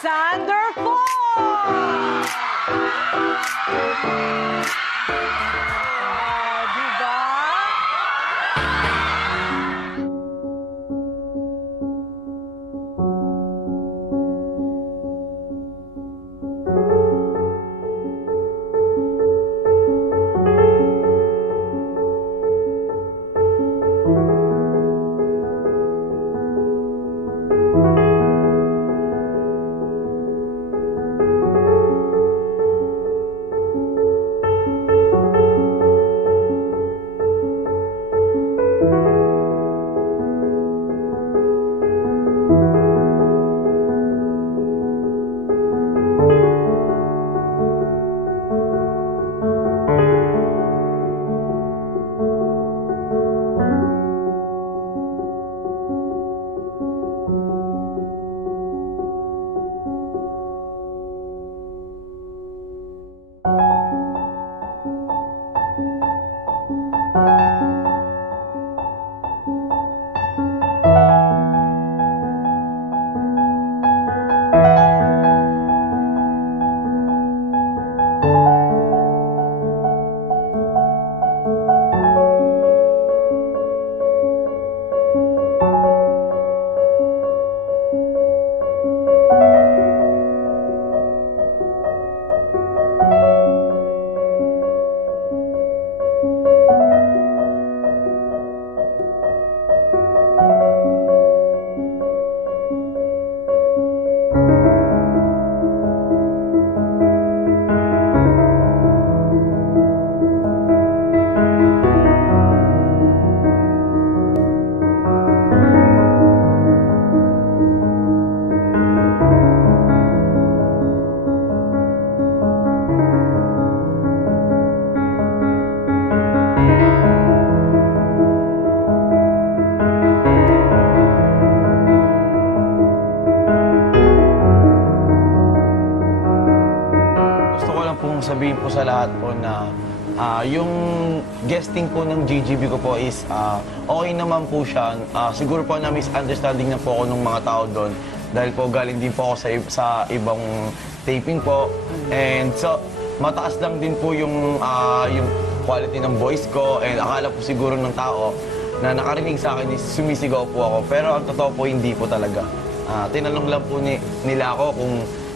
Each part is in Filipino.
Xander po! Diba? Sabihin po sa lahat po na yung guesting po ng GGB ko po is okay naman po siya. Siguro po na misunderstanding na po ako ng mga tao doon dahil po galing din po ako sa ibang taping po. And so, mataas lang din po yung quality ng voice ko and akala po siguro ng tao na nakarinig sa akin is sumisigaw po ako. Pero ang totoo po, hindi po talaga. Tinanong lang po nila ako kung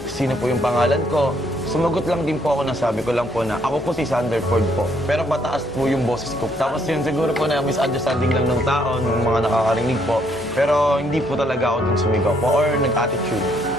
sino po yung pangalan ko. Sumagot lang din po ako na sabi ko lang po na ako po si Xander po. Pero mataas po yung boses ko. Tapos yun siguro po na misunderstanding lang ng tao, ng mga nakakarinig po. Pero hindi po talaga ako dun sumigaw po or nag-attitude.